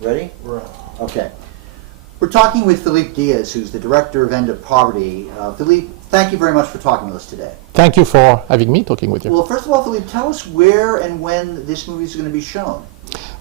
Ready? Right. Okay. We're talking with Philippe Diaz, who's the director of End of Poverty. Philippe, thank you very much for talking with us today. Thank you for having me talking with you. Well, first of all, Philippe, tell us where and when this movie is going to be shown.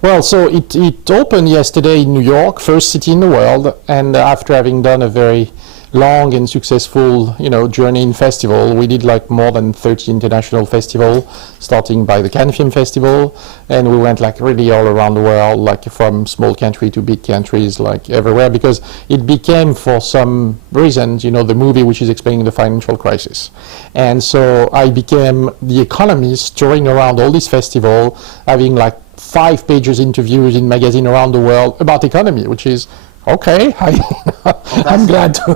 Well, so it opened yesterday in New York, first city in the world, and after having done a very long and successful, journey in festival, we did like more than 30 international festivals, starting by the Cannes Film Festival, and we went like really all around the world, like from small country to big countries, like everywhere, because it became, for some reasons, the movie which is explaining the financial crisis. And so I became the economist touring around all these festivals, having like 5 pages interviews in magazines around the world about economy, which is okay. I'm glad to.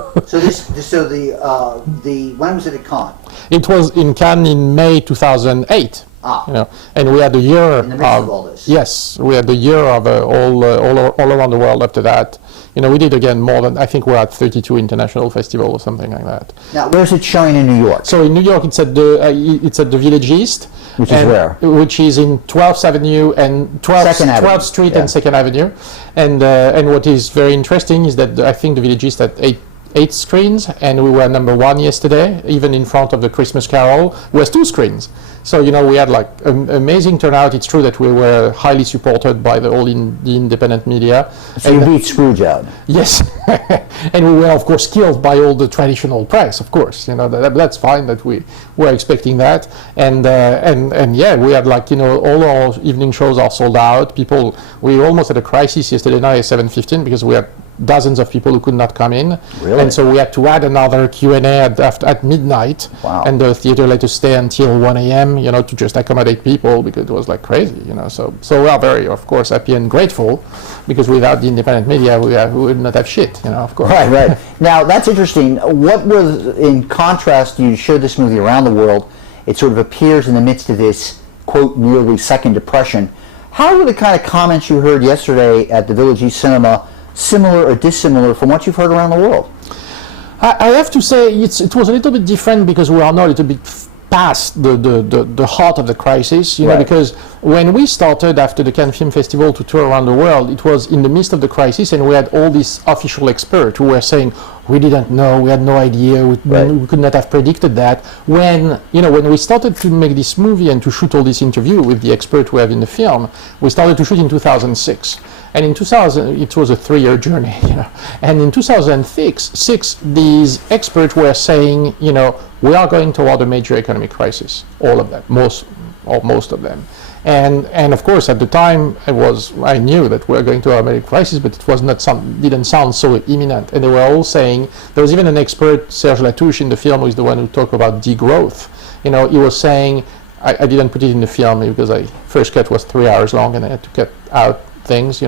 When was it at Cannes? It was in Cannes in May 2008. And we had a year in the midst of all this. Yes, we had a year of all around the world after that. We did again more than, I think we're at 32 international festivals or something like that. Now, where's it showing in New York? So in New York, it's at the Village East. Which is where? Which is in 12th Avenue and 12th Street and 2nd Avenue. And what is very interesting is that I think the Village East had eight screens, and we were number 1 yesterday, even in front of the Christmas Carol, was 2 screens. So, we had like amazing turnout. It's true that we were highly supported by the independent media. So you beat Scrooge out. Yes. And we were, of course, killed by all the traditional press, of course. That's fine that we were expecting that. And yeah, we had like, all our evening shows are sold out. We almost had a crisis yesterday night at 7:15 because we had dozens of people who could not come in. Really? And so we had to add another Q&A at midnight. Wow. And the theater let us stay until 1 a.m., to just accommodate people, because it was like crazy, So we are very, of course, happy and grateful, because without the independent media, we would not have shit, of course. Right. Now, that's interesting. What was, in contrast, you showed this movie around the world, it sort of appears in the midst of this, quote, nearly second depression. How were the kind of comments you heard yesterday at the Village East Cinema similar or dissimilar from what you've heard around the world? I have to say it was a little bit different, because we are now a little bit past the heart of the crisis, right. Because when we started after the Cannes Film Festival to tour around the world, it was in the midst of the crisis, and we had all these official experts who were saying, we didn't know, we had no idea, we could not have predicted that. When we started to make this movie and to shoot all this interview with the experts we have in the film, we started to shoot in 2006. And in 2000, it was a 3-year journey, And in 2006, these experts were saying, we are going toward a major economic crisis, all of them, most of them. And of course, at the time, I knew that we were going to a major crisis, but it was not didn't sound so imminent. And they were all saying, there was even an expert, Serge Latouche, in the film, who is the one who talked about degrowth. He was saying, I didn't put it in the film because first cut was 3 hours long, and I had to cut out things,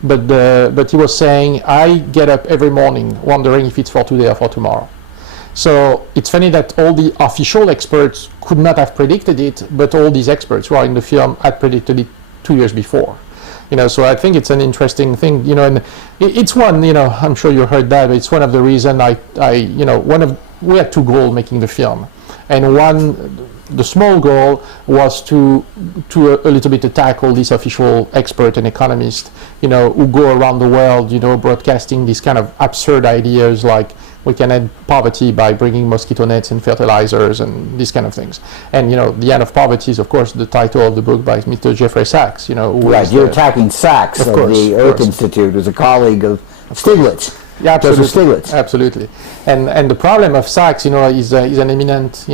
but he was saying, I get up every morning wondering if it's for today or for tomorrow. So it's funny that all the official experts could not have predicted it, but all these experts who are in the film had predicted it 2 years before. So I think it's an interesting thing, and it's one, I'm sure you heard that, but it's one of the reasons we had 2 goals making the film, and one, the small goal was to a little bit attack all these official experts and economists, who go around the world, broadcasting these kind of absurd ideas like we can end poverty by bringing mosquito nets and fertilizers and these kind of things. And The End of Poverty is, of course, the title of the book by Mr. Jeffrey Sachs. Right, you're attacking Sachs of the Earth Institute, who's a colleague of Stiglitz. Yeah, absolutely. And the problem of Sachs, he's an eminent,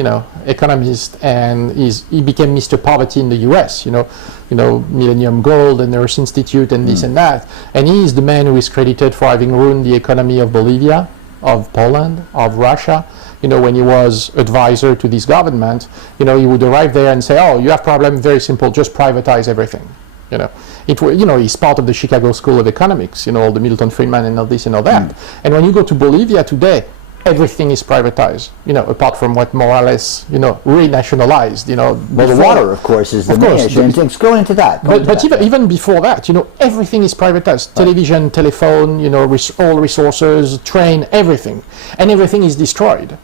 economist, and he became Mr. Poverty in the U.S. Millennium Gold and the Earth Institute and this and that. And he is the man who is credited for having ruined the economy of Bolivia, of Poland, of Russia. When he was advisor to this government, he would arrive there and say, "Oh, you have problem. Very simple. Just privatize everything." He's part of the Chicago School of Economics, all the Milton Friedman and all this and all that. And when you go to Bolivia today, everything is privatized, apart from what Morales, renationalized, Well, the before- water, of course, is the Of main course, issue. And let's go into that. But even before that, everything is privatized. Television, telephone, all resources, train, everything. And everything is destroyed.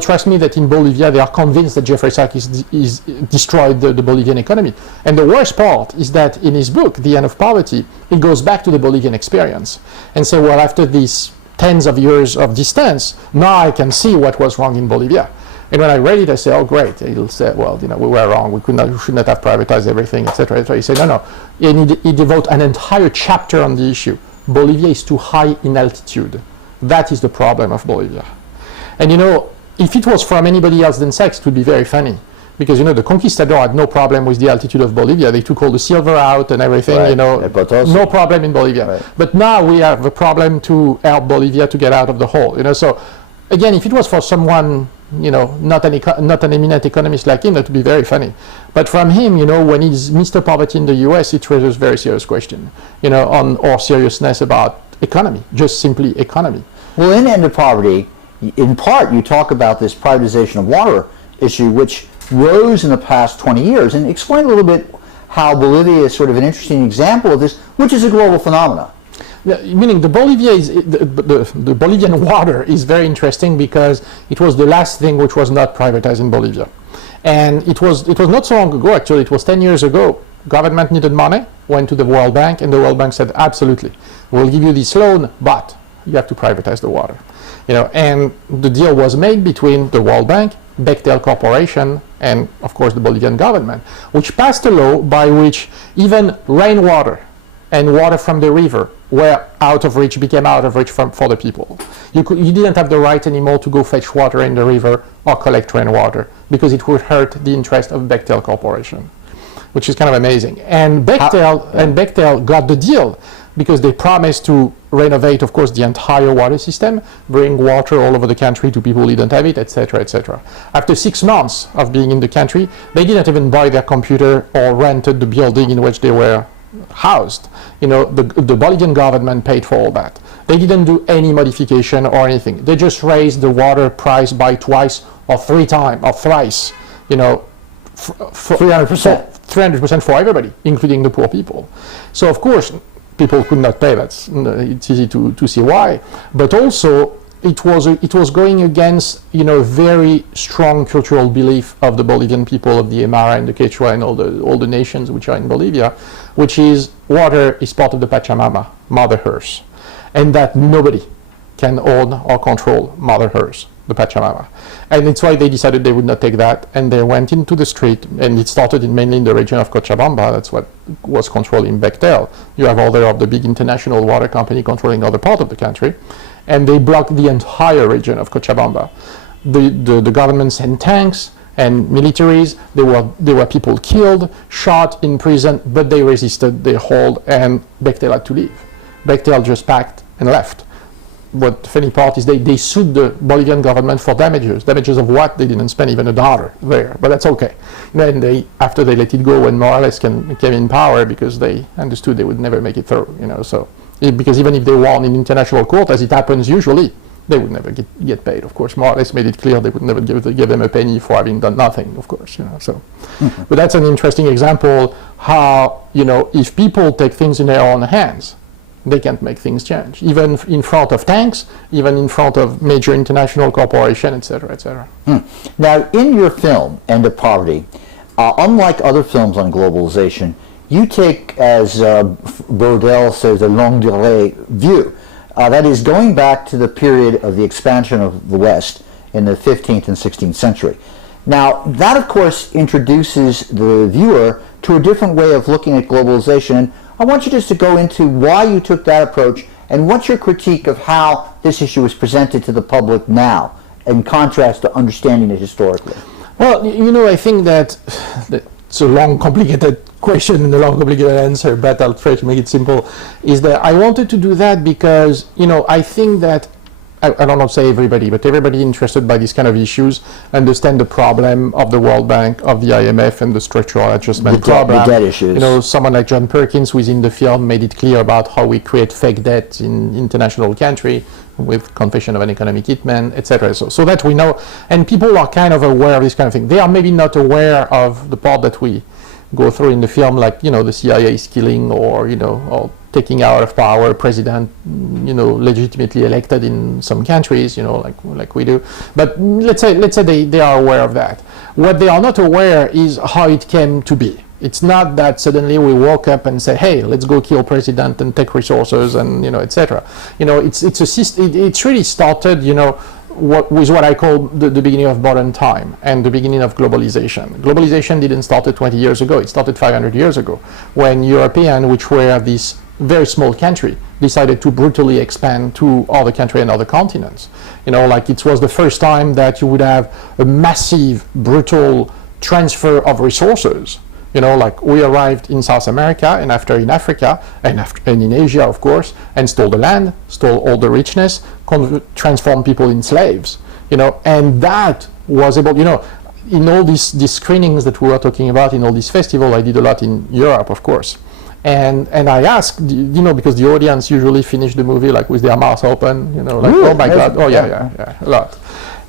Trust me that in Bolivia, they are convinced that Jeffrey Sachs is destroyed the Bolivian economy. And the worst part is that in his book, The End of Poverty, he goes back to the Bolivian experience and say, well, after these tens of years of distance, now I can see what was wrong in Bolivia. And when I read it, I say, oh, great. He'll say, well, we were wrong. We should not have privatized everything, etc. He said, no. He devotes an entire chapter on the issue. Bolivia is too high in altitude. That is the problem of Bolivia. And, if it was from anybody else than Sachs, it would be very funny. Because, the conquistador had no problem with the altitude of Bolivia. They took all the silver out and everything, Right. no problem in Bolivia. Right. But now we have a problem to help Bolivia to get out of the hole, So, again, if it was for someone, not an eminent economist like him, that would be very funny. But from him, when he's Mr. Poverty in the US, it raises very serious question, on our seriousness about economy, just simply economy. Well, in End of Poverty, in part, you talk about this privatization of water issue, which rose in the past 20 years. And explain a little bit how Bolivia is sort of an interesting example of this, which is a global phenomenon. Meaning the Bolivian water is very interesting because it was the last thing which was not privatized in Bolivia. And it was not so long ago, actually, it was 10 years ago. Government needed money, went to the World Bank, and the World Bank said, absolutely, we'll give you this loan, but you have to privatize the water. And the deal was made between the World Bank, Bechtel Corporation, and of course the Bolivian government, which passed a law by which even rainwater and water from the river became out of reach for the people. You didn't have the right anymore to go fetch water in the river or collect rainwater because it would hurt the interest of Bechtel Corporation, which is kind of amazing. And Bechtel got the deal because they promised to renovate, of course, the entire water system, bring water all over the country to people who didn't have it, etc., etc. After 6 months of being in the country, they didn't even buy their computer or rented the building in which they were housed. The Bolivian government paid for all that. They didn't do any modification or anything. They just raised the water price by twice or three times or thrice, 300%. 300% for everybody, including the poor people. So, of course, people could not pay. It's easy to see why. But also, it was going against very strong cultural belief of the Bolivian people, of the Aymara and the Quechua and all the nations which are in Bolivia, which is water is part of the Pachamama, Mother Earth, and that nobody can own or control Mother Earth, the Pachamama. And it's why they decided they would not take that, and they went into the street, and it started mainly in the region of Cochabamba. That's what was controlling Bechtel. You have other of the big international water company controlling other part of the country, and they blocked the entire region of Cochabamba. The government sent tanks and militaries. There were people killed, shot, in prison, but they resisted, they held, and Bechtel had to leave. Bechtel just packed and left. What the funny part is they sued the Bolivian government for damages. Damages of what? They didn't spend even $1 there, but that's okay. Then after they let it go when Morales came in power, because they understood they would never make it through, because even if they won in international court, as it happens usually, they would never get paid. Of course, Morales made it clear they would never give them a penny for having done nothing, of course, So, but that's an interesting example how, if people take things in their own hands, they can't make things change, even in front of tanks, even in front of major international corporations, etc., etc. Now, in your film, End of Poverty, unlike other films on globalization, you take, as Baudel says, a longue durée view. That is, going back to the period of the expansion of the West in the 15th and 16th century. Now, that, of course, introduces the viewer to a different way of looking at globalization. I want you just to go into why you took that approach and what's your critique of how this issue is presented to the public now, in contrast to understanding it historically. Well, I think that it's a long, complicated question and a long, complicated answer, but I'll try to make it simple. Is that I wanted to do that because, I think that I don't know say everybody, but everybody interested by these kind of issues understand the problem of the World Bank, of the IMF, and the structural adjustment program. The debt issues. Someone like John Perkins, who is in the film, made it clear about how we create fake debt in international country, with Confession of an Economic Hitman, etc. So that we know, and people are kind of aware of this kind of thing. They are maybe not aware of the part that we go through in the film, like, you know, the CIA is killing, or, you know, or taking out of power a president, you know, legitimately elected in some countries, you know, like we do. But let's say they are aware of that. What they are not aware is how it came to be. It's not that suddenly we woke up and say, hey, let's go kill president and take resources and, you know, etc. You know, it's really started, you know, with what I call the beginning of modern time and the beginning of globalization. Globalization didn't start 20 years ago. It started 500 years ago, when Europeans, which were this very small country, decided to brutally expand to other countries and other continents. You know, like, it was the first time that you would have a massive, brutal transfer of resources. You know, like, we arrived in South America, and after in Africa, and in Asia, of course, and stole the land, stole all the richness, transformed people in slaves. You know, and that was able, you know, in all these screenings that we were talking about, in all these festivals, I did a lot in Europe, of course. And I asked, you know, because the audience usually finish the movie like with their mouth open, you know, like, oh my God, oh yeah, a lot.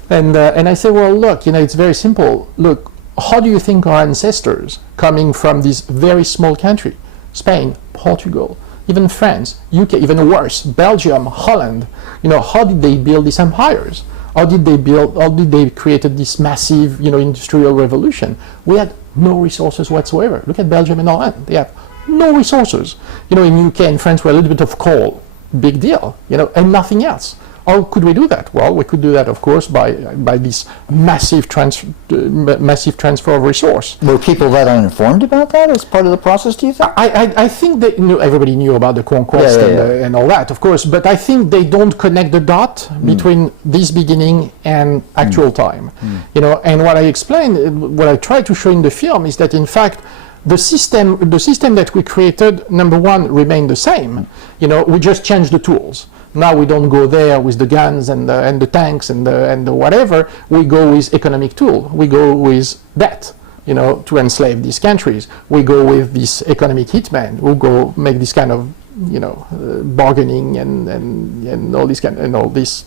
And I say, well, look, you know, it's very simple. Look, how do you think our ancestors, coming from this very small country, Spain, Portugal, even France, UK, even worse, Belgium, Holland, you know, how did they build these empires? How did they create this massive, you know, industrial revolution? We had no resources whatsoever. Look at Belgium and Holland. They have no resources. You know, in UK and France, we're a little bit of coal. Big deal, you know, and nothing else. How could we do that? Well, we could do that, of course, by this massive transfer of resource. Were people that uninformed about that as part of the process, do you think? I think that, you know, everybody knew about the conquest and all that, of course, but I think they don't connect the dot between this beginning and actual time. You know, and what I explained, what I try to show in the film is that, in fact, the system that we created, number one, remained the same. You know, we just changed the tools. Now we don't go there with the guns and the tanks and the whatever. We go with economic tool. We go with debt, you know, to enslave these countries. We go with this economic hitman. We'll go make this kind of, you know, bargaining and all this and all this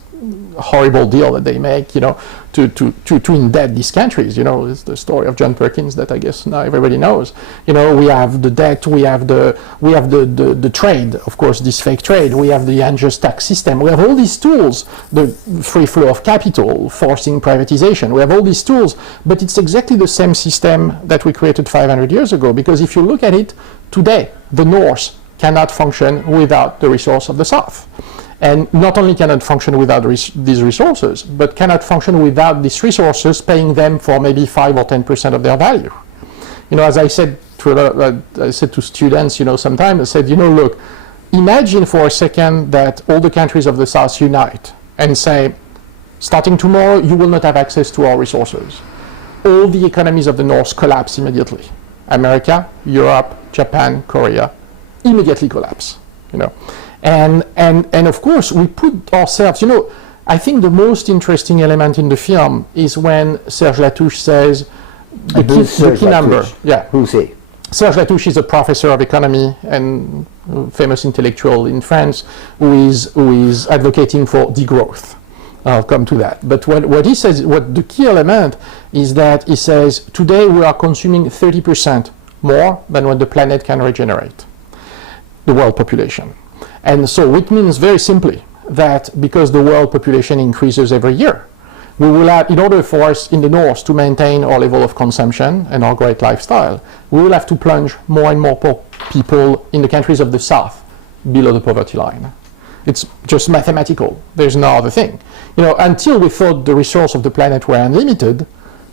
horrible deal that they make, you know, to indebt these countries. You know, it's the story of John Perkins that I guess now everybody knows. You know, we have the debt, we have the trade, of course, this fake trade. We have the unjust tax system. We have all these tools, the free flow of capital, forcing privatization. We have all these tools, but it's exactly the same system that we created 500 years ago. Because if you look at it today, the North cannot function without the resource of the South. And not only cannot function without these resources, but cannot function without these resources paying them for maybe 5 or 10% of their value. You know, as I said to students, you know, sometimes I said, you know, look, imagine for a second that all the countries of the South unite and say, starting tomorrow, you will not have access to our resources. All the economies of the North collapse immediately. America, Europe, Japan, Korea, immediately collapse, you know. And of course, we put ourselves, you know, I think the most interesting element in the film is when Serge Latouche says the key number. Yeah. Who's he? Serge Latouche is a professor of economy and famous intellectual in France who is advocating for degrowth. I'll come to that. But what he says, what the key element is that he says, today we are consuming 30% more than what the planet can regenerate, the world population. And so it means very simply that because the world population increases every year, we will have, in order for us in the North to maintain our level of consumption and our great lifestyle, we will have to plunge more and more people in the countries of the South below the poverty line. It's just mathematical. There's no other thing. You know, until we thought the resources of the planet were unlimited,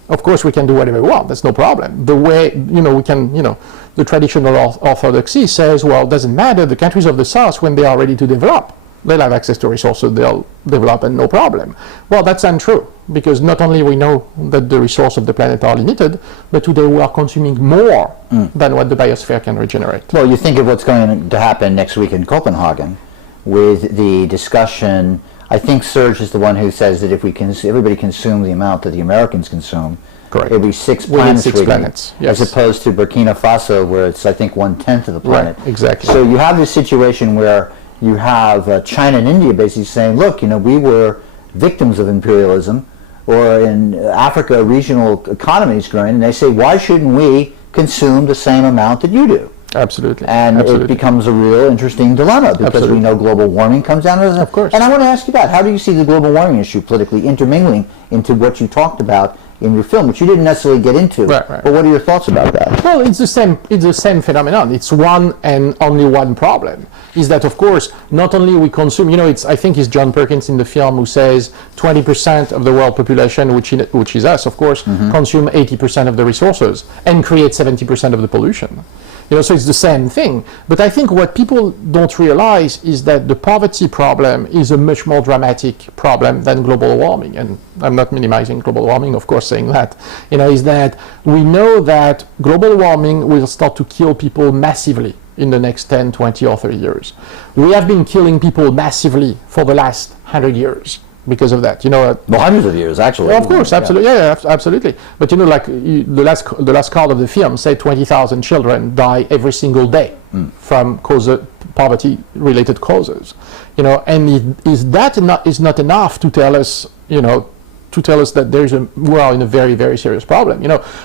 of course we can do whatever we want. That's no problem. The way, you know, we can, you know, the traditional orthodoxy says, well, it doesn't matter. The countries of the South, when they are ready to develop, they'll have access to resources, they'll develop and no problem. Well, that's untrue, because not only we know that the resources of the planet are limited, but today we are consuming more than what the biosphere can regenerate. Well, you think of what's going to happen next week in Copenhagen with the discussion. I think Serge is the one who says that if everybody consumed the amount that the Americans consume, correct, it would be 6 planets, yes, as opposed to Burkina Faso, where it's, I think, 1/10 of the planet. Right, exactly. So you have this situation where you have China and India basically saying, look, we were victims of imperialism, or in Africa, regional economies growing, and they say, why shouldn't we consume the same amount that you do? Absolutely. And Absolutely. it becomes a real interesting dilemma, because Absolutely. we know global warming comes down to this. Of course. And I want to ask you that. How do you see the global warming issue politically intermingling into what you talked about in your film, which you didn't necessarily get into? Right. But what are your thoughts about that? Well, it's the same phenomenon. It's one and only one problem. Is that, of course, not only we consume, I think it's John Perkins in the film who says 20% of the world population, which is us, of course, consume 80% of the resources and create 70% of the pollution. So it's the same thing. But I think what people don't realize is that the poverty problem is a much more dramatic problem than global warming. And I'm not minimizing global warming, of course, saying that. Is that we know that global warming will start to kill people massively in the next 10, 20, or 30 years. We have been killing people massively for the last 100 years. Because of that, Well, hundreds of years, actually. Well, of course, absolutely, absolutely. But the last card of the film said 20,000 children die every single day from poverty-related causes. And is not enough to tell us, that we are in a very, very serious problem.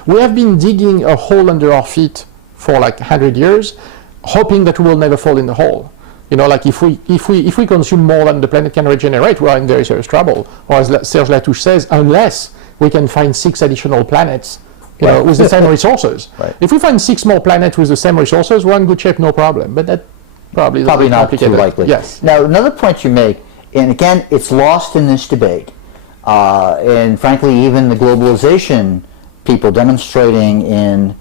We have been digging a hole under our feet for like 100 years, hoping that we will never fall in the hole. If we consume more than the planet can regenerate, we are in very serious trouble. Or as Serge Latouche says, unless we can find 6 additional planets, with the same resources. Right. If we find 6 more planets with the same resources, we're in good shape, no problem. But that probably not too likely. Yes. Now, another point you make, and again, it's lost in this debate, and frankly, even the globalization people demonstrating in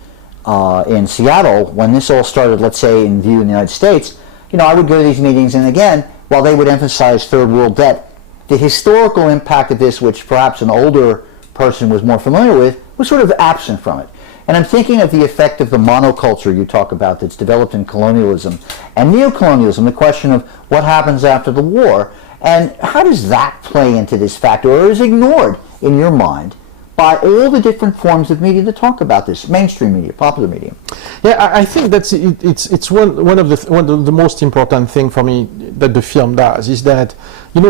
Seattle, when this all started, let's say, in view in the United States. I would go to these meetings, and again, while they would emphasize third world debt, the historical impact of this, which perhaps an older person was more familiar with, was sort of absent from it. And I'm thinking of the effect of the monoculture you talk about that's developed in colonialism and neocolonialism, the question of what happens after the war. And how does that play into this factor, or is ignored in your mind by all the different forms of media that talk about this, mainstream media, popular media? Yeah, I think that's it's one of the most important thing for me that the film does is that,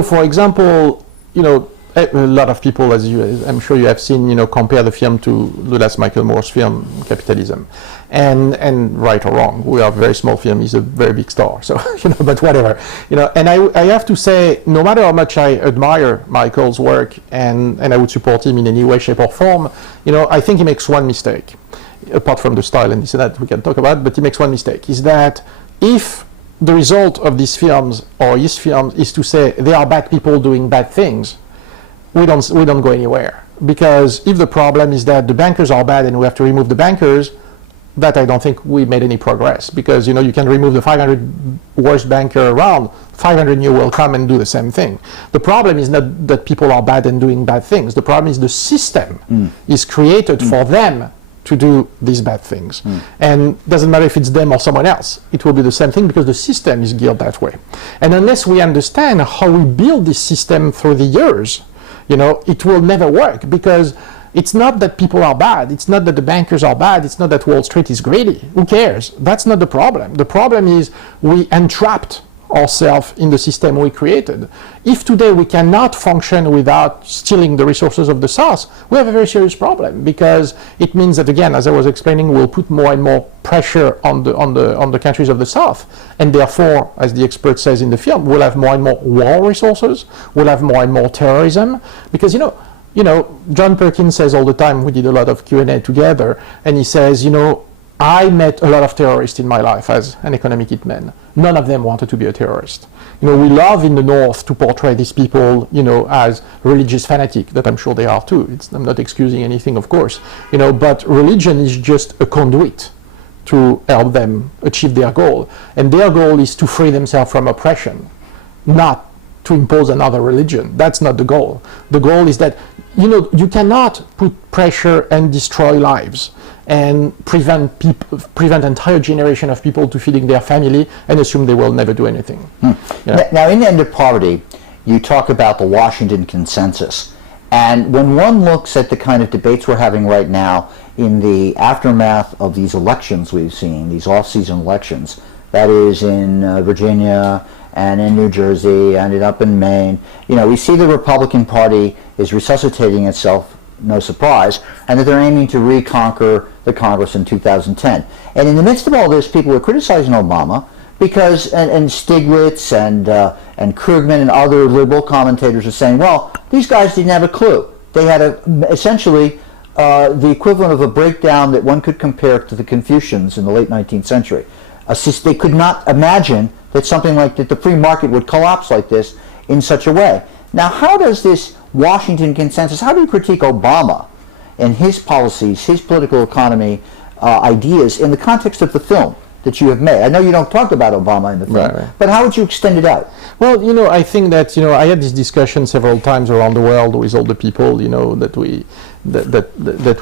for example, a lot of people, as I'm sure you have seen, compare the film to the last Michael Moore's film, Capitalism, and right or wrong, we are a very small film. He's a very big star, so but whatever, And I have to say, no matter how much I admire Michael's work and I would support him in any way, shape, or form, I think he makes one mistake, apart from the style and this and that we can talk about. But he makes one mistake: is that if the result of these films or his films is to say they are bad people doing bad things, we don't go anywhere. Because if the problem is that the bankers are bad and we have to remove the bankers, that I don't think we made any progress. Because you can remove the 500 worst banker around, 500 new will come and do the same thing. The problem is not that people are bad and doing bad things. The problem is the system is created for them to do these bad things. And it doesn't matter if it's them or someone else. It will be the same thing because the system is geared that way. And unless we understand how we build this system through the years, it will never work, because it's not that people are bad, it's not that the bankers are bad, it's not that Wall Street is greedy. Who cares? That's not the problem. The problem is we entrapped ourselves in the system we created. If today we cannot function without stealing the resources of the South, we have a very serious problem, because it means that, again, as I was explaining, we'll put more and more pressure on the countries of the South, and therefore, as the expert says in the film, we'll have more and more war resources, we'll have more and more terrorism, because John Perkins says all the time, we did a lot of Q&A together, and he says, I met a lot of terrorists in my life as an economic hitman. None of them wanted to be a terrorist. We love in the North to portray these people, as religious fanatic, that I'm sure they are too. I'm not excusing anything, of course. But religion is just a conduit to help them achieve their goal. And their goal is to free themselves from oppression, not to impose another religion. That's not the goal. The goal is that, you cannot put pressure and destroy lives and prevent entire generation of people to feeding their family and assume they will never do anything. Now, in End of Poverty, you talk about the Washington Consensus. And when one looks at the kind of debates we're having right now in the aftermath of these elections we've seen, these off-season elections, that is in Virginia and in New Jersey, ended up in Maine. You know, we see the Republican Party is resuscitating itself, no surprise, and that they're aiming to reconquer the Congress in 2010. And in the midst of all this, people are criticizing Obama because, and Stiglitz and Krugman and other liberal commentators are saying, well, these guys didn't have a clue. They had essentially the equivalent of a breakdown that one could compare to the Confucians in the late 19th century. They could not imagine that something like that, the free market would collapse like this in such a way. Now, how does this Washington consensus, how do you critique Obama and his policies, his political economy ideas in the context of the film that you have made? I know you don't talk about Obama in the film, right. but how would you extend it out? Well, you know, I think that, you know, I had this discussion several times around the world with all the people, you know, that we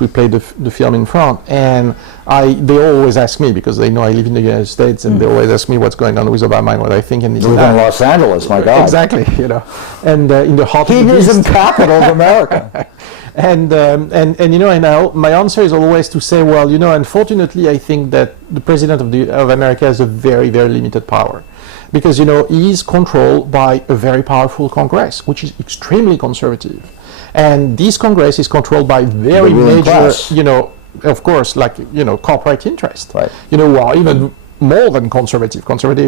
played the film in front, and they always ask me, because they know I live in the United States, and they always ask me what's going on with Obama and what I think. And you live in Los Angeles, my God. Exactly, you know, and in the heart hedonism of the capital of America. And you know, and my answer is always to say, well, you know, unfortunately, I think that the president of America has a very, very limited power, because, you know, he is controlled by a very powerful Congress, which is extremely conservative, and this Congress is controlled by very major, class. You know, of course, like, you know, corporate interest, right. You know, who are even more than conservative. Conservative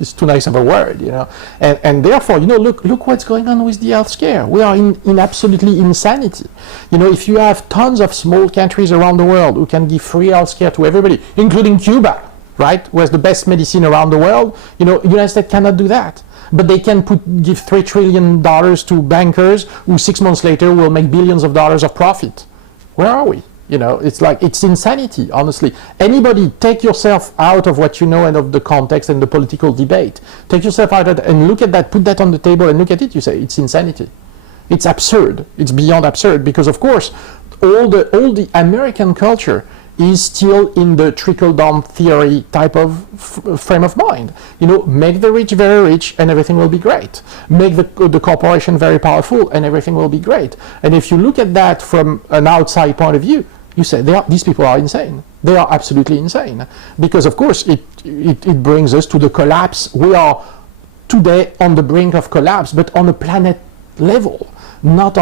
is too nice of a word, you know, and therefore, you know, look what's going on with the health scare. We are in absolutely insanity. You know, if you have tons of small countries around the world who can give free health care to everybody, including Cuba, right, who has the best medicine around the world, you know, United States cannot do that. But they can give $3 trillion to bankers who 6 months later will make billions of dollars of profit. Where are we? You know, it's like, it's insanity, honestly. Anybody, take yourself out of what you know and of the context and the political debate. Take yourself out of it and look at that, put that on the table and look at it, you say, it's insanity. It's absurd. It's beyond absurd, because, of course, all the American culture is still in the trickle-down theory type of frame of mind. You know, make the rich very rich and everything will be great. Make the corporation very powerful and everything will be great. And if you look at that from an outside point of view, you say, these people are insane. They are absolutely insane. Because, of course, it brings us to the collapse. We are today on the brink of collapse, but on a planet level. Not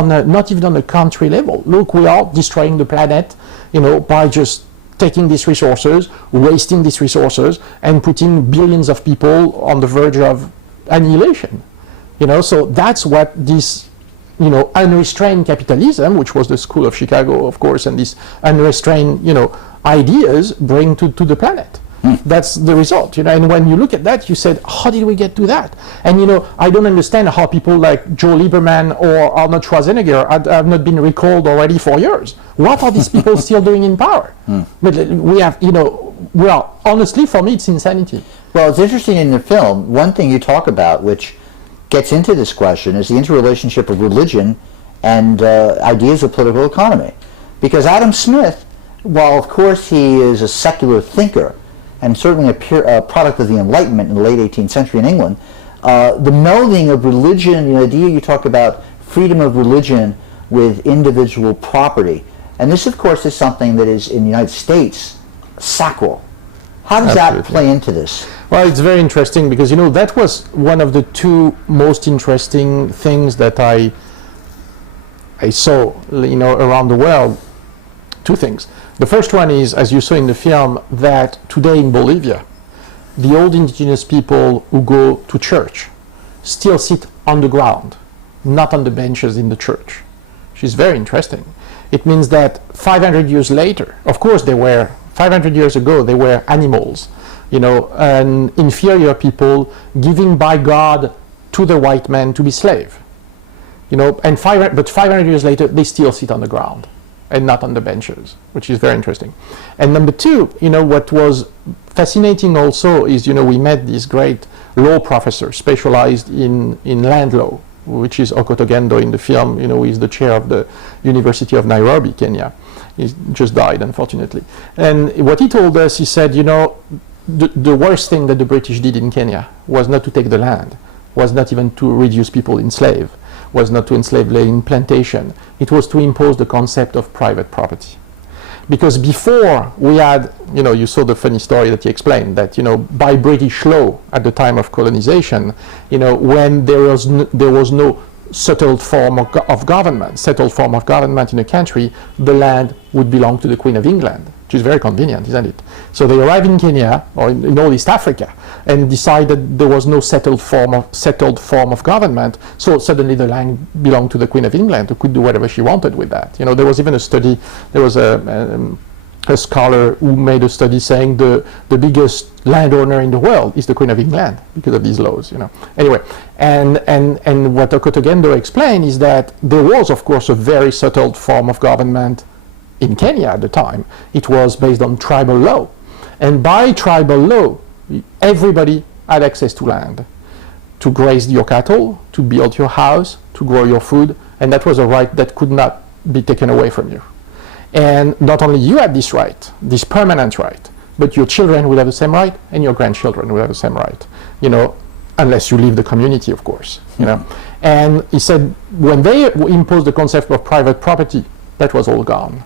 even on a country level. Look, we are destroying the planet, you know, by just taking these resources, wasting these resources, and putting billions of people on the verge of annihilation. You know, so that's what this, you know, unrestrained capitalism, which was the school of Chicago, of course, and these unrestrained, you know, ideas bring to the planet. That's the result, you know. And when you look at that, you said, how did we get to that? And, you know, I don't understand how people like Joe Lieberman or Arnold Schwarzenegger have not been recalled already for years. What are these people still doing in power? But we have, you know, well, honestly, for me, it's insanity. Well, it's interesting in the film, one thing you talk about, which gets into this question, is the interrelationship of religion and ideas of political economy. Because Adam Smith, while of course he is a secular thinker, and certainly a product of the Enlightenment in the late 18th century in England, the melding of religion, the idea you talk about freedom of religion with individual property. And this, of course, is something that is, in the United States, sacral. How does that play into this? Well, it's very interesting because, you know, that was one of the two most interesting things that I saw, you know, around the world. Two things. The first one is, as you saw in the film, that today in Bolivia, the old indigenous people who go to church still sit on the ground, not on the benches in the church, which is very interesting. It means that 500 years later, of course, 500 years ago, they were animals, you know, and inferior people giving by God to the white man to be slave, you know, but 500 years later, they still sit on the ground and not on the benches, which is very interesting. And number two, you know, what was fascinating also is, you know, we met this great law professor specialized in land law, which is Okotogendo in the film, you know, he's the chair of the University of Nairobi, Kenya. He just died, unfortunately. And what he told us, he said, you know, the worst thing that the British did in Kenya was not to take the land, was not even to reduce people in slave, was not to enslave in plantation. It was to impose the concept of private property. Because before we had, you saw the funny story that he explained that, by British law at the time of colonization, when there was no settled form of government in a country, the land would belong to the Queen of England, which is very convenient, isn't it? So they arrived in Kenya or in all East Africa and decided there was no settled form of government. So suddenly the land belonged to the Queen of England, who could do whatever she wanted with that. There was even a study. There was a scholar who made a study saying the biggest landowner in the world is the Queen of England because of these laws, Anyway, and what Okotogendo explained is that there was, of course, a very settled form of government in Kenya at the time. It was based on tribal law. And by tribal law, everybody had access to land, to graze your cattle, to build your house, to grow your food, and that was a right that could not be taken away from you. And not only you had this right, this permanent right, but your children will have the same right, and your grandchildren will have the same right, unless you leave the community, of course, And he said when they imposed the concept of private property, that was all gone.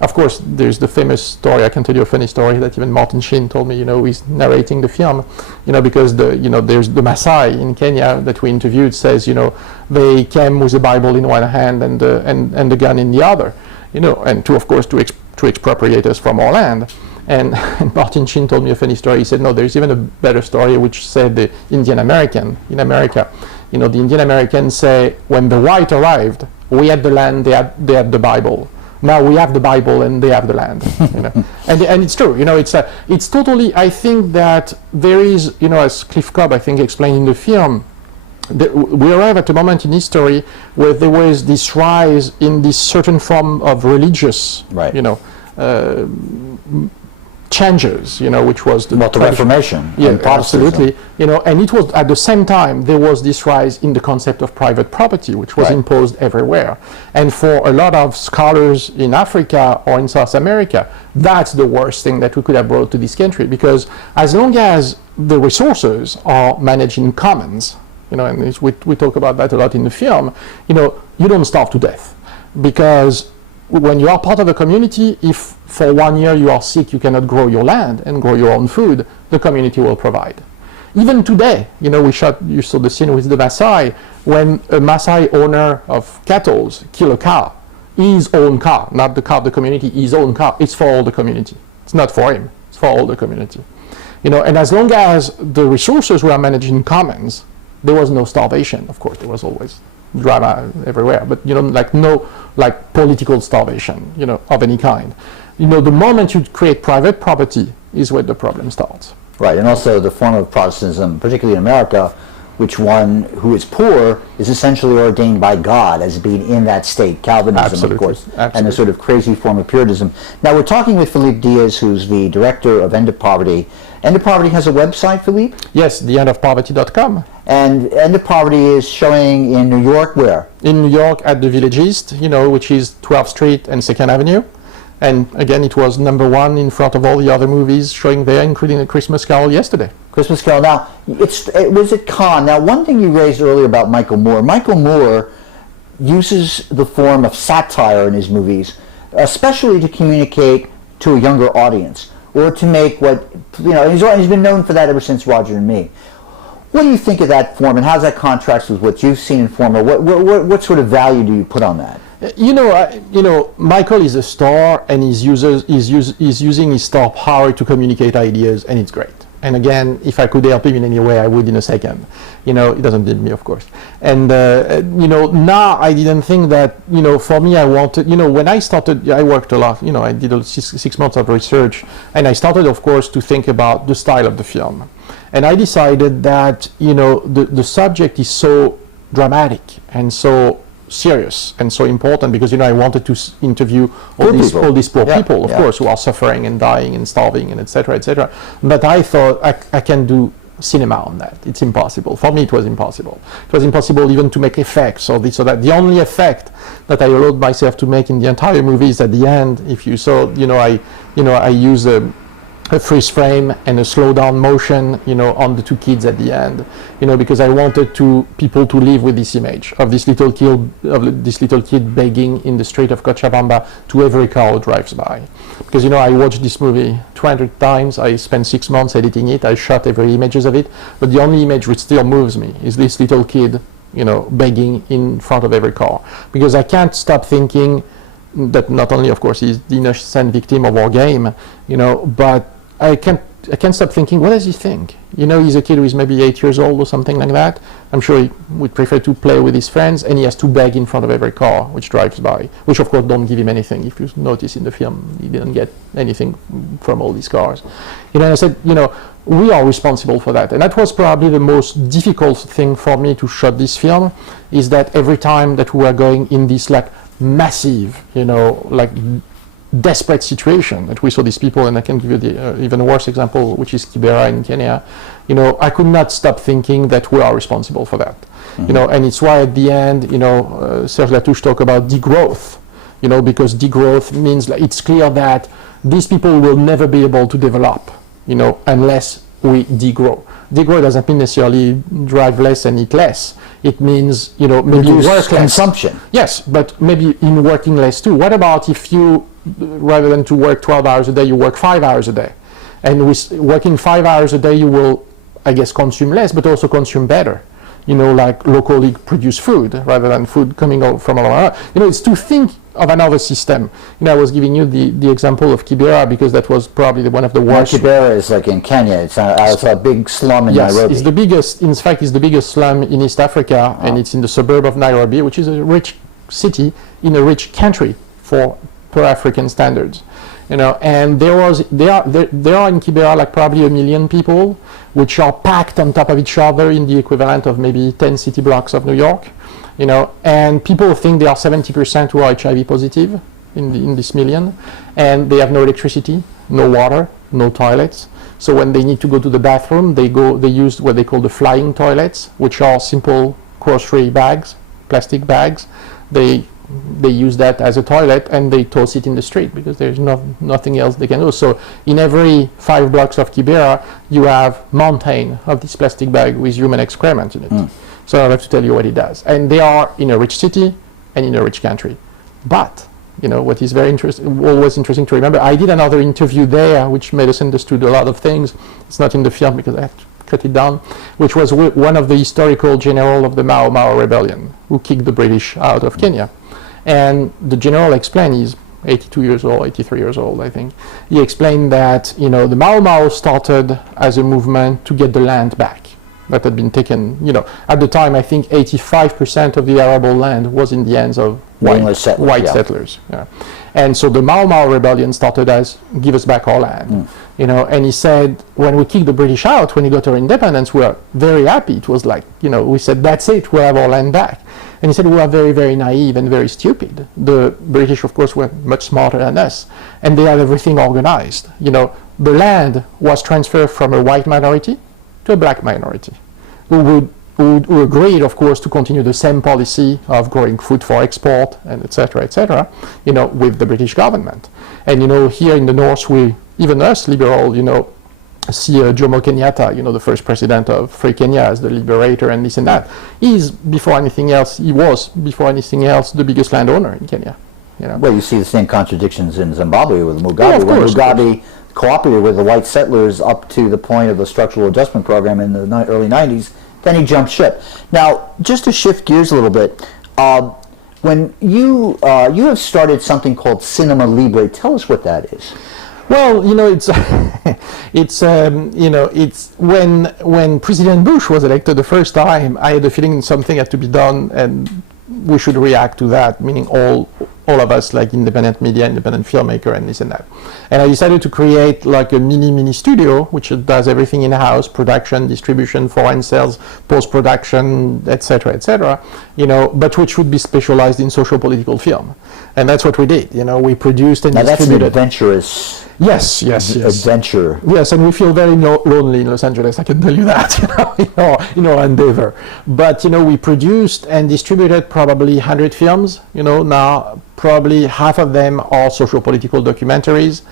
Of course, there's the famous story. I can tell you a funny story that even Martin Sheen told me. He's narrating the film. Because there's the Maasai in Kenya that we interviewed says, they came with the Bible in one hand and the gun in the other, and to expropriate us from our land. And Martin Sheen told me a funny story. He said, no, there's even a better story which said the Indian American in America. The Indian Americans say when the white arrived, we had the land, they had the Bible. Now we have the Bible and they have the land, and it's true. It's totally. I think that there is, as Cliff Cobb I think explained in the film, we arrive at a moment in history where there was this rise in this certain form of religious, right. Changes, which was the Reformation. Yeah, absolutely. And it was at the same time there was this rise in the concept of private property, which was imposed everywhere. And for a lot of scholars in Africa or in South America, that's the worst thing that we could have brought to this country, because as long as the resources are managed in commons, and we talk about that a lot in the film, you don't starve to death, because when you are part of a community, if for 1 year you are sick, you cannot grow your land and grow your own food, the community will provide. Even today, you saw the scene with the Maasai, when a Maasai owner of cattle kill a cow, his own cow, not the cow of the community, his own cow, it's for all the community. It's not for him, it's for all the community. And as long as the resources were managed in commons, there was no starvation. Of course, there was always drama everywhere, but no political starvation, of any kind. The moment you create private property is where the problem starts. Right, and also the form of Protestantism, particularly in America, which one who is poor is essentially ordained by God as being in that state. Calvinism, Absolutely. Of course, Absolutely. And a sort of crazy form of Puritanism. Now we're talking with Philippe Diaz, who's the director of End of Poverty. End of Poverty has a website, Philippe? Yes, theendofpoverty.com. And End of Poverty is showing in New York where? In New York at the Village East, which is 12th Street and 2nd Avenue. And again, it was #1 in front of all the other movies showing there, including A Christmas Carol yesterday. Christmas Carol. Now, it was at Cannes. Now, one thing you raised earlier about Michael Moore. Michael Moore uses the form of satire in his movies, especially to communicate to a younger audience, or to make what, he's been known for that ever since Roger and Me. What do you think of that form, and how does that contrast with what you've seen in form, or what sort of value do you put on that? Michael is a star, and he's using his star power to communicate ideas, and it's great. And again, if I could help him in any way, I would in a second. He doesn't need me, of course. And now I didn't think that, for me, I wanted, when I started, I worked a lot. I did 6 months of research, and I started, of course, to think about the style of the film. And I decided that, the subject is so dramatic and so serious and so important, because I wanted to interview all these poor people, of course, who are suffering and dying and starving and etc., etc. But I thought I can do cinema on that. It's impossible. For me, it was impossible. It was impossible even to make effects or this or that. The only effect that I allowed myself to make in the entire movie is at the end. If you saw, I use a freeze frame and a slow down motion, on the two kids at the end, because I wanted people to live with this image of this little kid begging in the street of Cochabamba to every car who drives by. Because I watched this movie 200 times. I spent 6 months editing it. I shot every images of it, but the only image which still moves me is this little kid, begging in front of every car, because I can't stop thinking that not only, of course, he's the innocent victim of our game, but I can't stop thinking, what does he think? He's a kid who is maybe 8 years old or something like that. I'm sure he would prefer to play with his friends, and he has to beg in front of every car which drives by, which of course don't give him anything. If you notice in the film, he didn't get anything from all these cars. I said, we are responsible for that. And that was probably the most difficult thing for me to shoot this film, is that every time that we were going in this massive, desperate situation that we saw these people, and I can give you the even worse example, which is Kibera in Kenya. I could not stop thinking that we are responsible for that. Mm-hmm. And it's why at the end, Serge Latouche talked about degrowth. Because degrowth means it's clear that these people will never be able to develop, unless we degrow. Degrow doesn't mean necessarily drive less and eat less. It means, maybe work consumption. Less. Yes, but maybe in working less too. What about if you, rather than to work 12 hours a day, you work 5 hours a day? And with working 5 hours a day, you will, I guess, consume less, but also consume better. Locally produced food, rather than food coming out from all around. It's to think of another system. I was giving you the example of Kibera because that was probably one of the worst. Kibera is in Kenya. It's a big slum in Nairobi. It's the biggest. In fact, it's the biggest slum in East Africa, and it's in the suburb of Nairobi, which is a rich city in a rich country per African standards. And there are in Kibera probably 1 million people, which are packed on top of each other in the equivalent of maybe 10 city blocks of New York. And people think they are 70% who are HIV positive in this million, and they have no electricity, no water, no toilets. So when they need to go to the bathroom, they use what they call the flying toilets, which are simple grocery bags, plastic bags. They use that as a toilet, and they toss it in the street because there's nothing else they can do. So in every 5 blocks of Kibera, you have mountain of this plastic bag with human excrement in it. Mm. So I don't have to tell you what it does. And they are in a rich city and in a rich country. But, what is very always interesting to remember, I did another interview there, which made us understood a lot of things. It's not in the film because I have to cut it down, which was one of the historical general of the Mau Mau rebellion, who kicked the British out of Kenya. And the general explained, he's 82 years old, 83 years old, I think. He explained that, the Mau Mau started as a movement to get the land back that had been taken, at the time, I think 85% of the arable land was in the hands of white settlers. Yeah. And so the Mau Mau rebellion started as, give us back our land. And he said, when we kicked the British out, when we got our independence, we were very happy. It was we said, that's it, we'll have our land back. And he said, we are very, very naive and very stupid. The British, of course, were much smarter than us, and they had everything organized. The land was transferred from a white minority to a black minority, who agreed, of course, to continue the same policy of growing food for export, and et cetera, with the British government. And, here in the North, even us, liberal, see Jomo Kenyatta, the first president of Free Kenya, as the liberator and this and that. He was, before anything else, the biggest landowner in Kenya. Well, you see the same contradictions in Zimbabwe with Mugabe. Yeah, of course, Mugabe cooperated with the white settlers up to the point of the structural adjustment program in the early 90s, then he jumped ship. Now, just to shift gears a little bit, when you have started something called Cinema Libre, tell us what that is. Well, it's when President Bush was elected the first time, I had the feeling something had to be done, and we should react to that, meaning all of us, independent media, independent filmmaker, and this and that. And I decided to create a mini studio, which does everything in-house: production, distribution, foreign sales, post-production, etc., but which would be specialized in social-political film. And that's what we did. We produced and distributed. That's an adventurous. Yes. Adventure. Yes, and we feel very lonely in Los Angeles, I can tell you that, in our endeavor. But, we produced and distributed probably 100 films, now probably half of them are social political documentaries,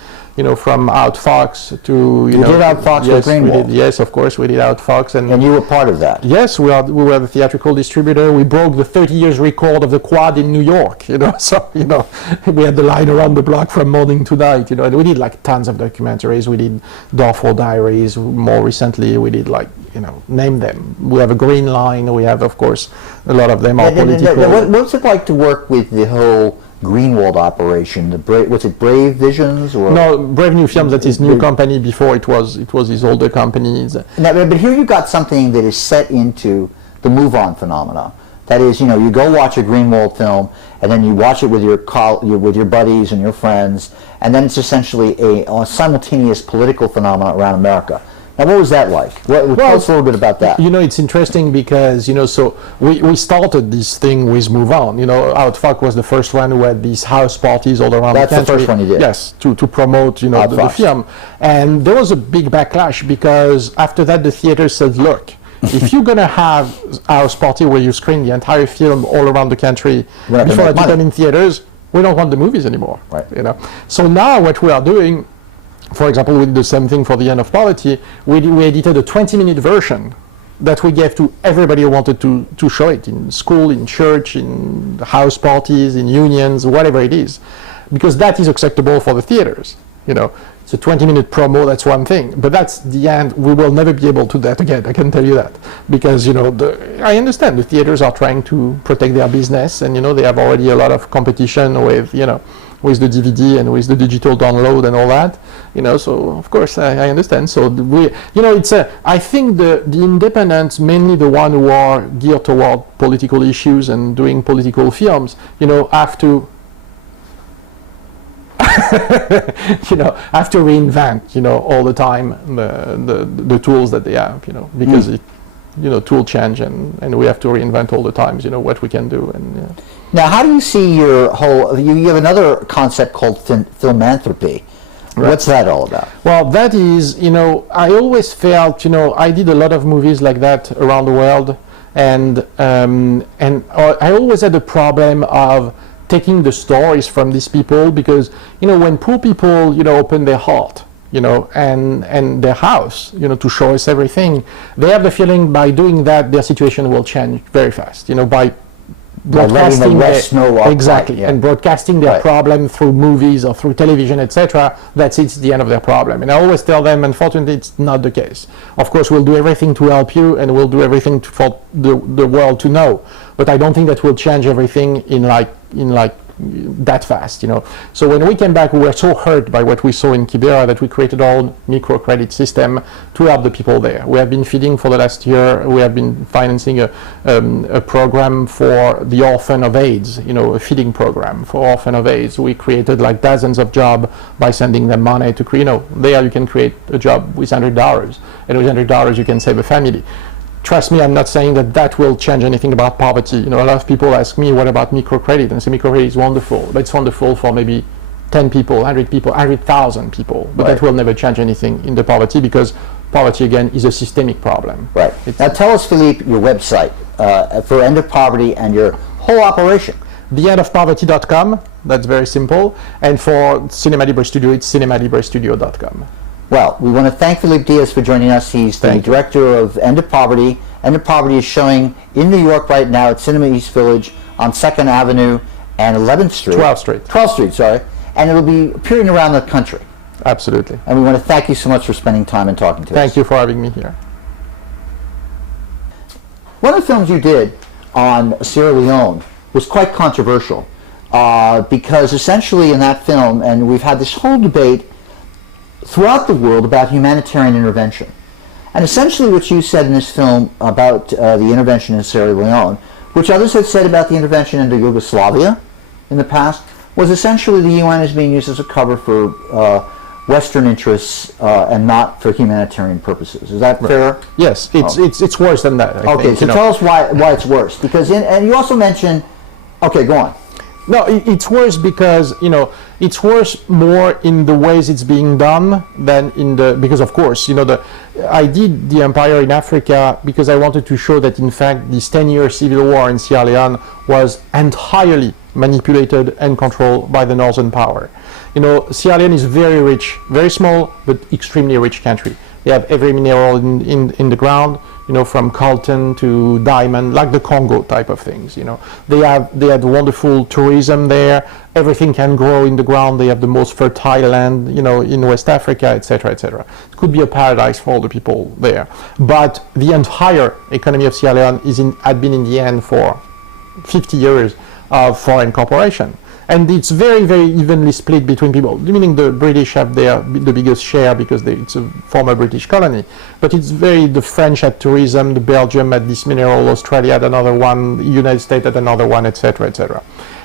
from Outfox to You did Outfox with Greenwald. Yes, of course, we did Outfox, and you were part of that. Yes, we were the theatrical distributor. We broke the 30 years record of the Quad in New York. So we had the line around the block from morning to night. And we did like tons of documentaries. We did Darfur Diaries. More recently, we did name them. We have a Green Line. We have, of course, a lot of them are political. What's it like to work with the whole Greenwald operation? Was it Brave Visions or no, Brave New Films? That's his new company. Before it was his older company. Now, but here you got something that is set into the move-on phenomena. That is, you go watch a Greenwald film, and then you watch it with your buddies and your friends, and then it's essentially a simultaneous political phenomenon around America. Now, what was that like? Tell us a little bit about that. It's interesting because, so we started this thing with Move On. Outfuck was the first one who had these house parties all around the country. That's the first one you did? Yes, to promote, the film. And there was a big backlash because after that the theater said, look, if you're going to have a house party where you screen the entire film all around the country before it's done in theaters, we don't want the movies anymore. Right. So now what we are doing, for example, we did the same thing for The End of Poverty. We edited a 20-minute version that we gave to everybody who wanted to show it in school, in church, in house parties, in unions, whatever it is, because that is acceptable for the theaters. It's a 20-minute promo. That's one thing, but that's the end. We will never be able to do that again. I can tell you that because I understand the theaters are trying to protect their business, and they have already a lot of competition with with the DVD and with the digital download and all that, so of course I understand. So I think the independents, mainly the one who are geared toward political issues and doing political films, have to have to reinvent, all the time the tools that they have, because tool change and we have to reinvent all the time, what we can do. And now, how do you see your whole? You have another concept called filmanthropy. Right. What's that all about? Well, that is, I always felt, I did a lot of movies like that around the world, and I always had a problem of taking the stories from these people because, when poor people, open their heart, and their house, to show us everything, they have the feeling by doing that their situation will change very fast, by broadcasting and broadcasting their problem through movies or through television, etc. That's it's the end of their problem. And I always tell them, unfortunately, it's not the case. Of course, we'll do everything to help you, and we'll do everything for the world to know. But I don't think that will change everything in that fast, So when we came back, we were so hurt by what we saw in Kibera that we created our own microcredit system to help the people there. We have been feeding for the last year. We have been financing a program for the orphan of AIDS, a feeding program for orphan of AIDS. We created like dozens of jobs by sending them money to create, there you can create a job with $100, and with $100 you can save a family. Trust me, I'm not saying that will change anything about poverty. A lot of people ask me, what about microcredit? And I say microcredit is wonderful, but it's wonderful for maybe 10 people, 100 people, 100,000 people. But that will never change anything in the poverty because poverty, again, is a systemic problem. Right. Now tell us, Philippe, your website for End of Poverty and your whole operation. TheEndOfPoverty.com, that's very simple. And for Cinema Libre Studio, it's cinemalibrestudio.com. Well, we want to thank Philippe Diaz for joining us. He's the director of End of Poverty. End of Poverty is showing in New York right now at Cinema East Village on 2nd Avenue and 11th Street. 12th Street. 12th Street, sorry. And it'll be appearing around the country. Absolutely. And we want to thank you so much for spending time and talking to us. Thank you for having me here. One of the films you did on Sierra Leone was quite controversial because essentially in that film, and we've had this whole debate throughout the world about humanitarian intervention. And essentially what you said in this film about the intervention in Sierra Leone, which others have said about the intervention into Yugoslavia in the past, was essentially the UN is being used as a cover for Western interests and not for humanitarian purposes. Is that fair? Yes, it's worse than that. I think, so tell us why it's worse. Because and you also mentioned, okay, go on. No, it's worse because, it's worse more in the ways it's being done than in because of course, I did the Empire in Africa because I wanted to show that in fact this 10-year civil war in Sierra Leone was entirely manipulated and controlled by the Northern power. Sierra Leone is very rich, very small, but extremely rich country. They have every mineral in the ground, from coltan to diamond, like the Congo type of things. They had wonderful tourism there. Everything can grow in the ground. They have the most fertile land, in West Africa, etc., etc. It could be a paradise for all the people there. But the entire economy of Sierra Leone had been in the hand for 50 years of foreign corporation. And it's very, very evenly split between people, meaning the British have the biggest share because it's a former British colony. But it's the French had tourism, the Belgium had this mineral, Australia had another one, the United States had another one, etc., etc.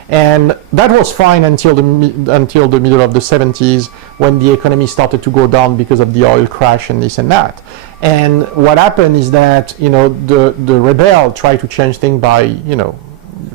And that was fine until the middle of the 70s, when the economy started to go down because of the oil crash and this and that. And what happened is that, the rebel tried to change things by,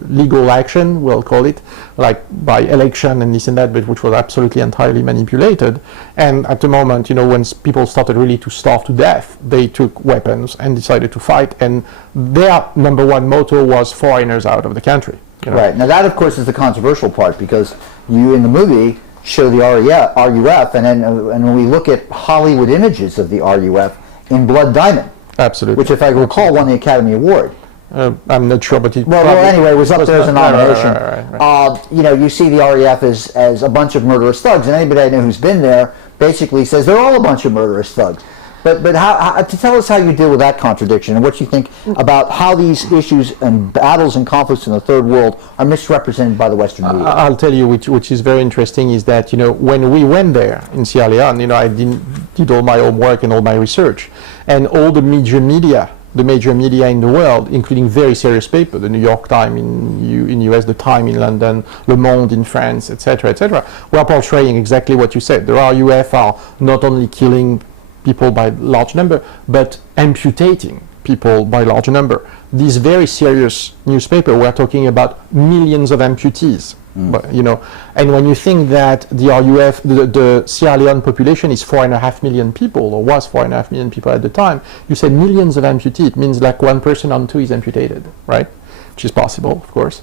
legal action, we'll call it, like by election and this and that, but which was absolutely entirely manipulated. And at the moment, when people started really to starve to death, they took weapons and decided to fight. And their number one motto was foreigners out of the country. Right. Now that, of course, is the controversial part, because you, in the movie, show the RUF, and when we look at Hollywood images of the RUF in Blood Diamond, absolutely, which, if I recall, won the Academy Award. I'm not sure, but well, anyway, it was up there as a nomination. Right. You see the RAF as a bunch of murderous thugs, and anybody I know who's been there basically says they're all a bunch of murderous thugs. But how to tell us how you deal with that contradiction, and what you think about how these issues and battles and conflicts in the third world are misrepresented by the Western media. I'll tell you, which is very interesting, is that when we went there in Sierra Leone, I did all my homework and all my research, and all the major media in the world, including very serious paper, the New York Times in US, the Time in London, Le Monde in France, etc., etc., were portraying exactly what you said. The RUF are not only killing people by large number, but amputating people by large number. These very serious newspaper were talking about millions of amputees. But, and when you think that the RUF, the Sierra Leone population is 4.5 million people, or was 4.5 million people at the time, you said millions of amputees. It means like 1 person on 2 is amputated, right? Which is possible, of course.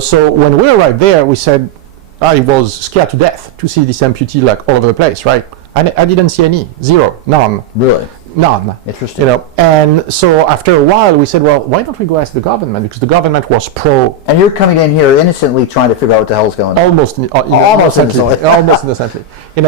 So when we arrived there, we said, I was scared to death to see this amputee like all over the place, right? I didn't see any, zero, none. Really? None. Interesting. And so after a while we said, well, why don't we go ask the government, because the government was pro. And you're coming in here innocently trying to figure out what the hell's going on. Almost innocently. Almost innocently.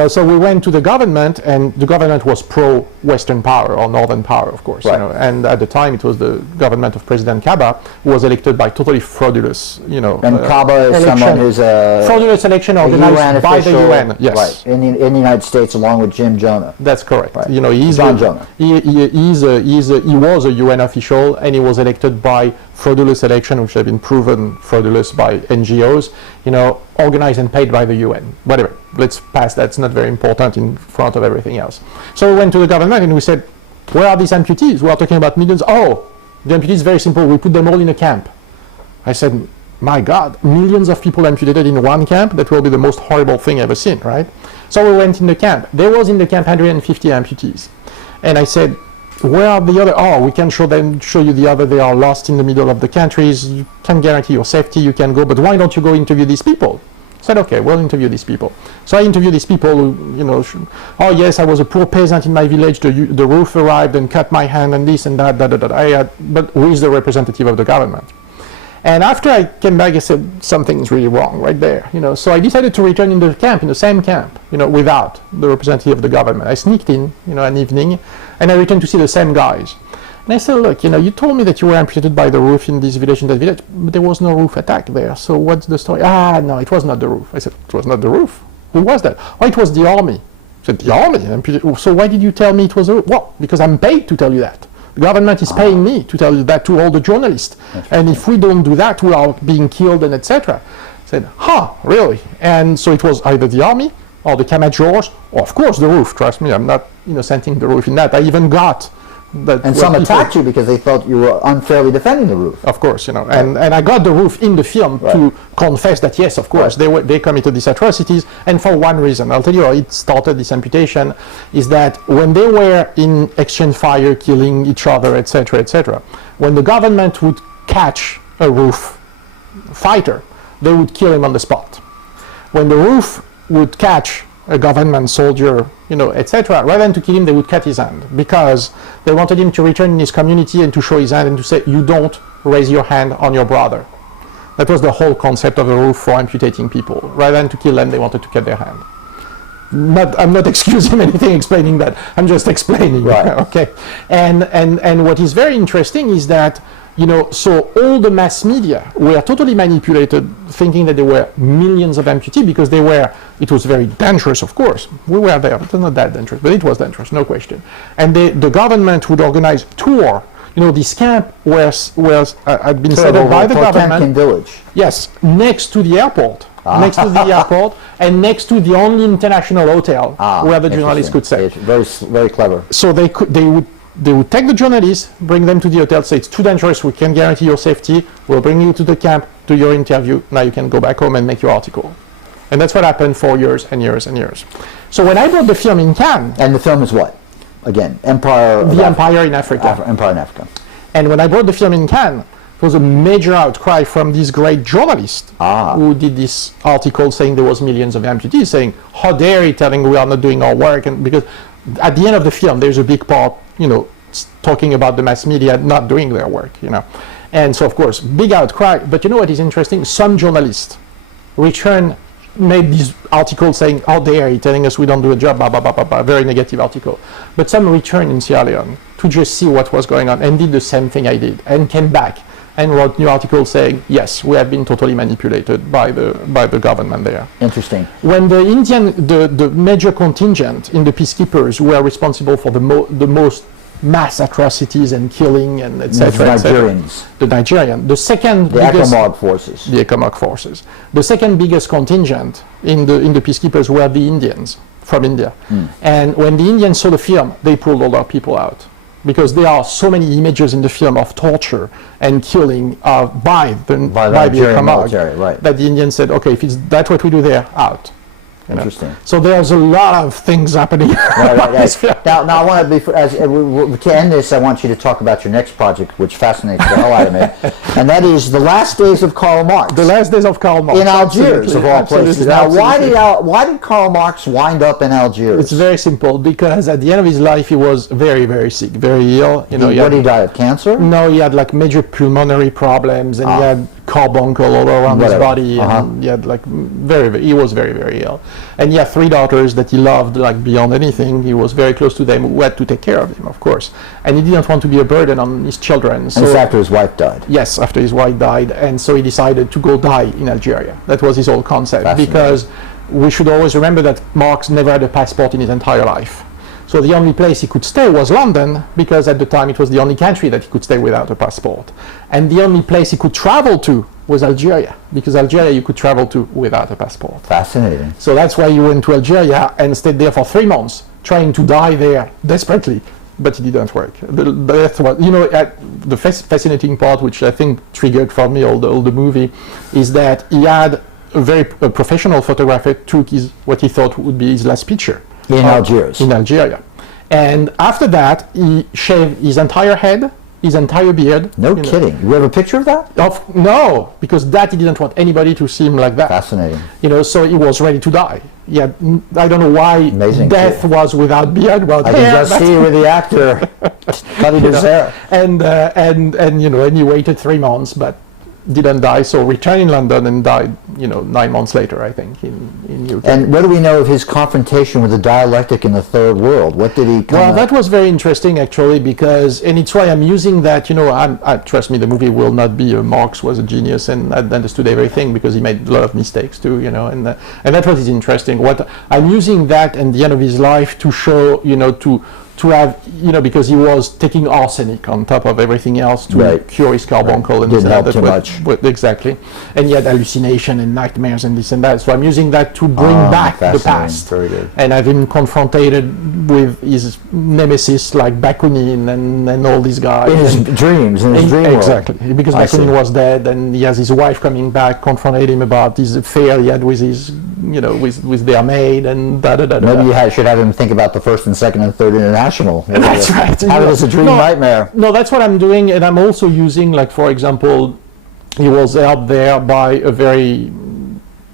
So we went to the government, and the government was pro Western power, or Northern power, of course. Right. And at the time it was the government of President Kaba, who was elected by totally fraudulous, And Kaba is someone who's a fraudulous election organized by the UN. Yes. Right. In the United States, along with Jim Jonah. That's correct. Right. He's John Jonah. He was a UN official, and he was elected by fraudulous election, which have been proven fraudulous by NGOs, organized and paid by the UN. Whatever. Let's pass that. It's not very important in front of everything else. So we went to the government and we said, where are these amputees? We are talking about millions. Oh, the amputees is very simple. We put them all in a camp. I said, my God, millions of people amputated in one camp? That will be the most horrible thing ever seen, right? So we went in the camp. There was in the camp 150 amputees. And I said, where are the other? Oh, we can show you the other. They are lost in the middle of the countries. You can guarantee your safety. You can go, but why don't you go interview these people? I said, okay, we'll interview these people. So I interviewed these people who, oh yes, I was a poor peasant in my village. The roof arrived and cut my hand and this and that, but who is the representative of the government? And after I came back, I said, something's really wrong right there. So I decided to return in the same camp, without the representative of the government. I sneaked in, an evening, and I returned to see the same guys. And I said, look, you told me that you were amputated by the roof in this village, but there was no roof attack there. So what's the story? No, it was not the roof. I said, it was not the roof. Who was that? Oh, it was the army. I said, the army? So why did you tell me it was the roof? Well, because I'm paid to tell you that. The government is paying me to tell you that to all the journalists. And if we don't do that, we are being killed and etc. I said, really? And so it was either the army or the Kamajors, or of course the roof. Trust me, I'm not innocenting the roof in that. I even got that. And some attacked you because they thought you were unfairly defending the roof. Of course, and I got the roof in the film to confess that yes, of course, they committed these atrocities, and for one reason. I'll tell you how it started, this amputation, is that when they were in exchange fire, killing each other, etc., etc., when the government would catch a roof fighter, they would kill him on the spot. When the roof would catch a government soldier, etc., rather than to kill him, they would cut his hand, because they wanted him to return in his community and to show his hand and to say, you don't raise your hand on your brother. That was the whole concept of the rule for amputating people. Rather than to kill them, they wanted to cut their hand. I'm not excusing anything explaining that. I'm just explaining. Right. Okay. And what is very interesting is that, so all the mass media were totally manipulated, thinking that there were millions of amputees, because it was very dangerous, of course. We were there, it was not that dangerous, but it was dangerous, no question. And the government would organize tour. This camp had been set up by the government. Village. Yes, next to the airport. Next to the airport, and next to the only international hotel where the journalists could stay. Very, very clever. So they would take the journalists, bring them to the hotel, say it's too dangerous, we can't guarantee your safety, we'll bring you to the camp, do your interview, now you can go back home and make your article. And that's what happened for years and years and years. So when I brought the film in Cannes... And the film is what? Again, Empire... The Empire in Africa. Empire in Africa. And when I brought the film in Cannes, it was a major outcry from this great journalist who did this article saying there was millions of amputees, saying, how dare he telling we are not doing our work, and because at the end of the film there's a big part, talking about the mass media not doing their work, And so of course, big outcry, but what is interesting? Some journalists made this article saying, how dare he telling us we don't do a job, blah, blah, blah, blah, blah, very negative article. But some returned in Sierra Leone to just see what was going on and did the same thing I did and came back and wrote new articles saying, yes, we have been totally manipulated by the government there. Interesting. When the major contingent in the peacekeepers were responsible for the most mass atrocities and killing and etc. The Nigerians. The Nigerian. The second the biggest... ECOMOG forces. The ECOMOG forces. The second biggest contingent in the peacekeepers were the Indians from India. And when the Indians saw the film, they pulled all their people out. Because there are so many images in the film of torture and killing by the ECOMOG, right. that the Indians said, okay, if that's what we do there, out. Interesting. So there's a lot of things happening. Right. Now I want to end this. I want you to talk about your next project, which fascinates the hell out of me, and that is the last days of Karl Marx. The last days of Karl Marx in Algiers, of all places. Now, why did Karl Marx wind up in Algiers? It's very simple. Because at the end of his life, he was very, very sick, very ill. Did he die of cancer? No, he had like major pulmonary problems, and he had carbuncle all around his body, and he had like he was very, very ill. And he had 3 daughters that he loved like beyond anything. He was very close to them, who had to take care of him, of course. And he didn't want to be a burden on his children. So, and it's after his wife died? Yes, after his wife died. And so he decided to go die in Algeria. That was his whole concept. Because we should always remember that Marx never had a passport in his entire life. So the only place he could stay was London, because at the time it was the only country that he could stay without a passport. And the only place he could travel to was Algeria, because Algeria you could travel to without a passport. Fascinating. So that's why he went to Algeria and stayed there for 3 months, trying to die there desperately, but it didn't work. The death was, the fascinating part, which I think triggered for me all the movie, is that he had a professional photographer took what he thought would be his last picture. In Algiers. In Algeria. And after that, he shaved his entire head, his entire beard. No kidding. You have a picture of that? No, because he didn't want anybody to see him like that. Fascinating. So he was ready to die. Yeah, I don't know why death was without beard, without hair. I can just see with the actor cutting his hair. And he waited 3 months, but didn't die, so returned in London and died, 9 months later, I think, in UK. And what do we know of his confrontation with the dialectic in the Third World? What did he come that was very interesting, actually, because, and it's why I'm using that, trust me, the movie will not be Marx was a genius and understood everything, because he made a lot of mistakes too, and that was interesting. What I'm using that and the end of his life to show, to have, because he was taking arsenic on top of everything else to cure his carbuncle. And didn't help too much. Exactly. And he had hallucination and nightmares and this and that. So I'm using that to bring back the past. Very good. And I've been confronted with his nemesis like Bakunin and all these guys. In his dreams, in his dream world. Exactly. Because Bakunin was dead, and he has his wife coming back, confronted him about this affair he had with his, with their maid and da-da-da-da. Maybe you should have him think about the First and Second and Third International. That's right. Have it as a dream nightmare. No, that's what I'm doing, and I'm also using, like, for example, he was helped there by a very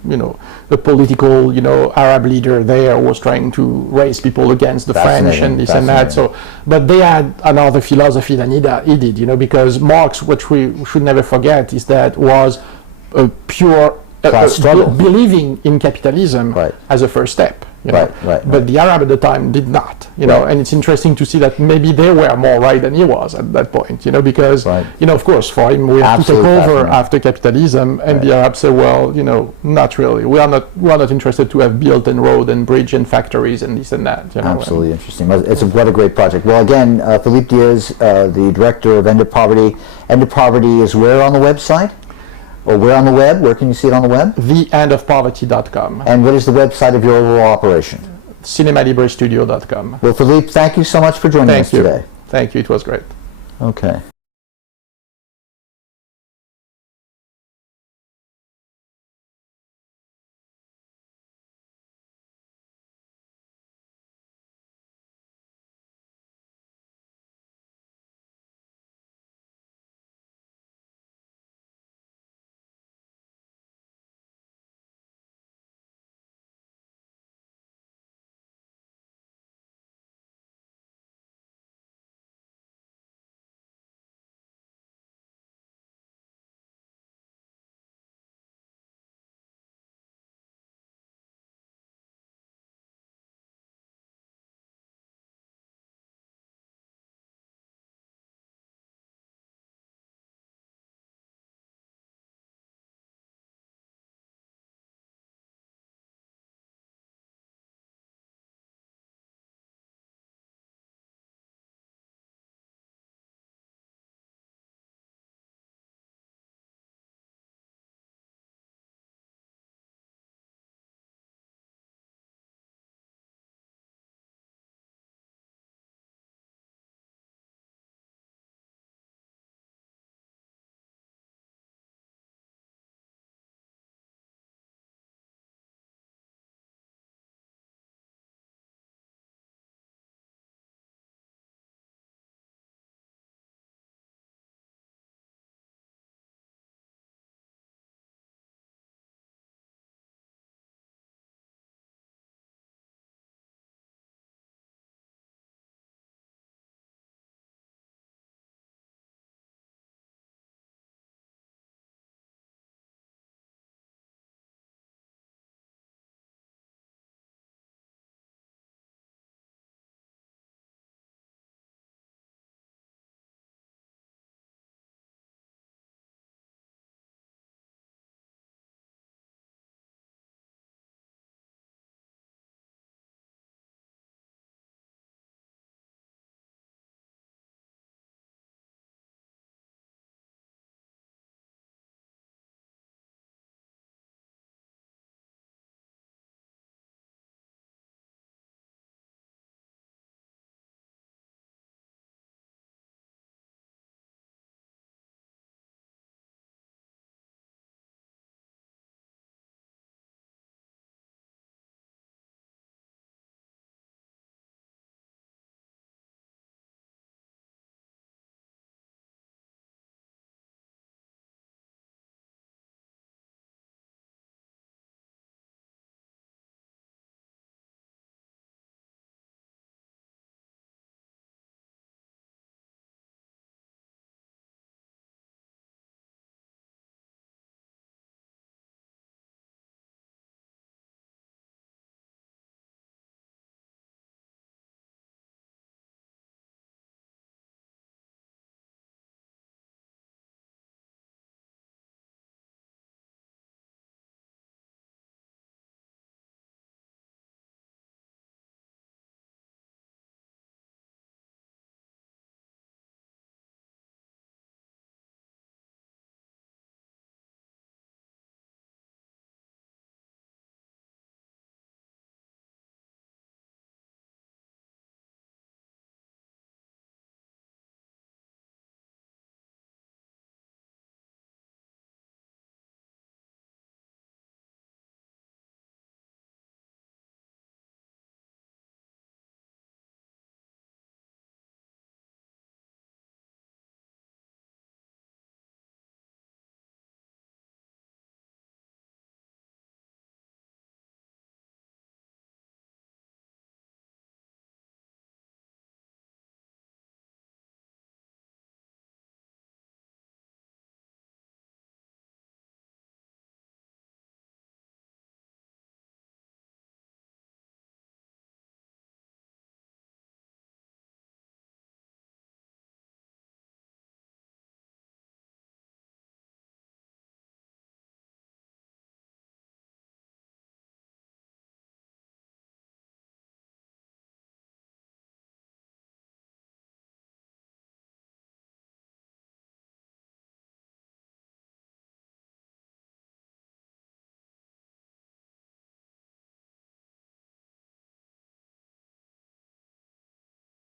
the political, Arab leader there was trying to raise people against the French and this and that. So, but they had another philosophy than he did, because Marx, which we should never forget, is that was a pure believing in capitalism as a first step. But the Arab at the time did not, and it's interesting to see that maybe they were more right than he was at that point, because, of course, for him, we have to take over after capitalism, and the Arabs say, well, not really. We are not interested to have built and road and bridge and factories and this and that. Absolutely interesting. What a great project. Well, again, Philippe Diaz, the director of End of Poverty. End of Poverty is where on the website? Or where on the web? Where can you see it on the web? theendofpoverty.com. And what is the website of your overall operation? cinemalibrestudio.com. Well, Philippe, thank you so much for joining us today. Thank you. It was great. Okay.